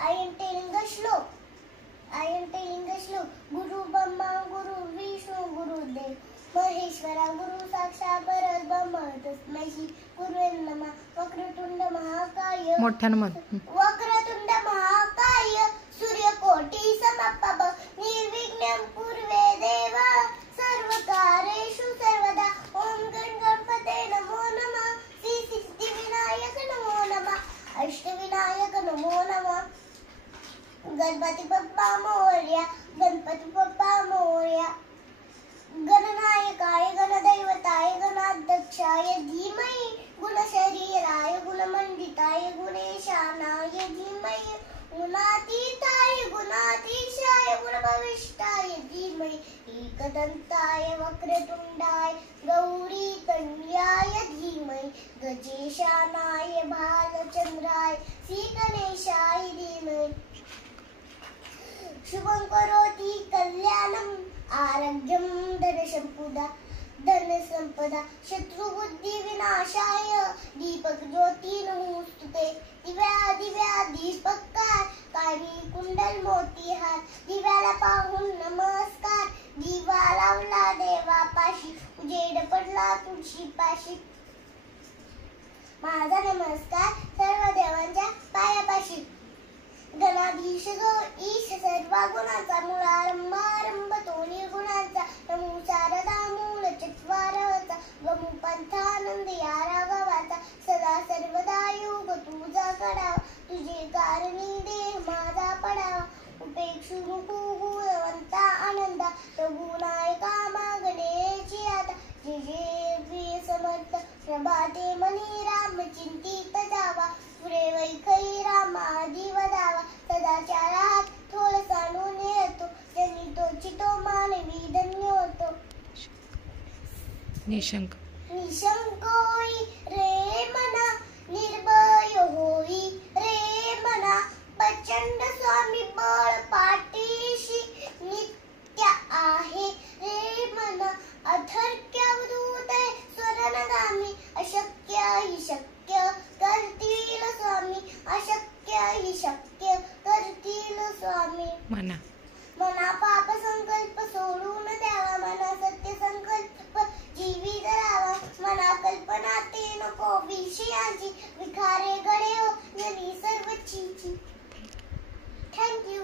I am telling a श्लोक. I am telling a श्लोक. गुरु ब्रह्मा गुरु विष्णू गुरुदेव महेश्वरा गुरु साक्षात परब्रह्म तस्मै श्री गुरुवे नमः. वक्रतुंड महाकाय मोठ्यानं म्हण. वक्रतुंड महाकाय सूर्यकोटि समप्रभ निर्विघ्नं कुरु देव सर्वकार्येषु सर्वदा. ओम गणपते नमो नमः. श्री सिद्धिविनायक नमो नमः. अष्टविनायक नमो नमः. गणपती बाप्पा मोरया. गणपती बाप्पा मोरया. गणनायकाय गणदैवताय गणाध्यक्षाय धीमहि गुणशरीराय गुणमंडिताय गुणेशानाय धीमहि गुणातीताय गुणाधीशाय गुणभविष्ठाय धीमहि एकदंताय वक्रतुंडाय गौरीतनयाय धीमहि गजेशानाय भालचंद्राय श्रीगणेशाय धीमहि. शुभं करोति कल्याणम् आरोग्यं धनसंपदा शत्रुबुद्धि विनाशाय दीपक ज्योती नमोस्तुते. दिव्या दिव्या दीपकार काळी कुंडल मोतीहार दिव्याला पाहून नमस्कार. दिवा लावला देवापाशी उजेड पडला तुळशीपाशी. माझा नमस्कार सर्व देवांच्या पायापाशी. गणाधीश गो ईश सर्व गुणांचा मूळारंभ आरंभ तो निर्गुणांचा. नमो शारदा मूल चत्वाराचा गमू पंथानंद या राघवाचा. सदा सर्वदा योग तुझा करावा तुझे कारणी देह माझा पडावा. उपेक्षु नको गुणवंता आनंदा रघुनायका मागण्याची आता. जे जे प्रिय समर्थ प्रभाते मनी राम चिंतित जावा. पुरे वैखरी रामादी वदावा. सदाचारात थोड सांडून येतो ज्यांनी तोचितो मानवी धन्य होतो. निशंक निशंक होई रे मना निर्भय होई रे मना. प्रचंड स्वामी बळ पाठीशी नित्य आहे रे मना. अथर्क्य अवधूत स्वरनगामी अशक्य ही शक्य करतील स्वामी. अशक्य ही शक्य करतील स्वामी. म्हणा. मना पाप संकल्प सोडून द्यावा. मना सत्य संकल्प जीवित राहावा. मना कल्पना ते नको विषयाची विखारे गडे हो जनी सर्व चीची. थँक्यू.